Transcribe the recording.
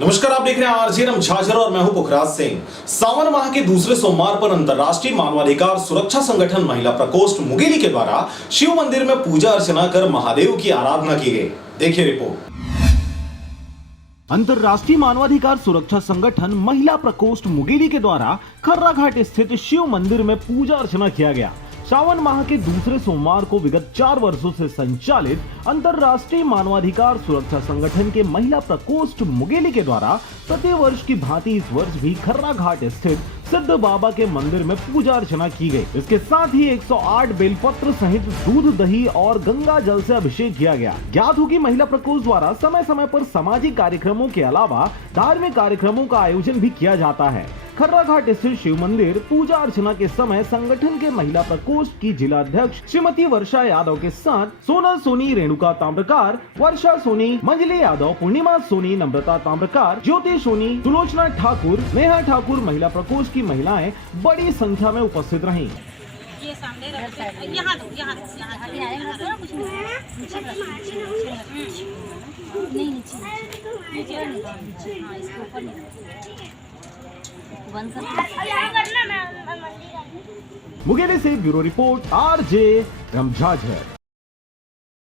नमस्कार, आप देख रहे हैं आरजे रमझाझर और मैं हूं पुखराज सिंह। सावन माह के दूसरे सोमवार पर अंतर्राष्ट्रीय मानवाधिकार सुरक्षा संगठन महिला प्रकोष्ठ मुंगेली के द्वारा शिव मंदिर में पूजा अर्चना कर महादेव की आराधना की गई। देखिए रिपोर्ट। अंतर्राष्ट्रीय मानवाधिकार सुरक्षा संगठन महिला प्रकोष्ठ मुंगेली के द्वारा खर्रा घाट स्थित शिव मंदिर में पूजा अर्चना किया गया। सावन माह के दूसरे सोमवार को विगत 4 वर्षों से संचालित अंतर्राष्ट्रीय मानवाधिकार सुरक्षा संगठन के महिला प्रकोष्ठ मुंगेली के द्वारा प्रति वर्ष की भांति इस वर्ष भी खर्रा घाट स्थित सिद्ध बाबा के मंदिर में पूजा अर्चना की गई। इसके साथ ही 108 बेलपत्र सहित दूध, दही और गंगा जल से अभिषेक किया गया। ज्ञात हो कि महिला प्रकोष्ठ द्वारा समय समय पर सामाजिक कार्यक्रमों के अलावा धार्मिक कार्यक्रमों का आयोजन भी किया जाता है। खर्रा घाट स्थित शिव मंदिर पूजा अर्चना के समय संगठन के महिला प्रकोष्ठ की जिला अध्यक्ष श्रीमती वर्षा यादव के साथ सोनल सोनी, रेणुका ताम्रकार, वर्षा सोनी, मंजली यादव, पूर्णिमा सोनी, नम्रता ताम्रकार, ज्योति सोनी, सुलोचना ठाकुर, नेहा ठाकुर, महिला प्रकोष्ठ की महिलाएं बड़ी संख्या में उपस्थित रहीं। ये सामने यहाँ दो कुछ नहीं नीचे हाँ इसके ऊपर बंद कर। मुंगेली से ब्यूरो रिपोर्ट, आरजे रमझाझर।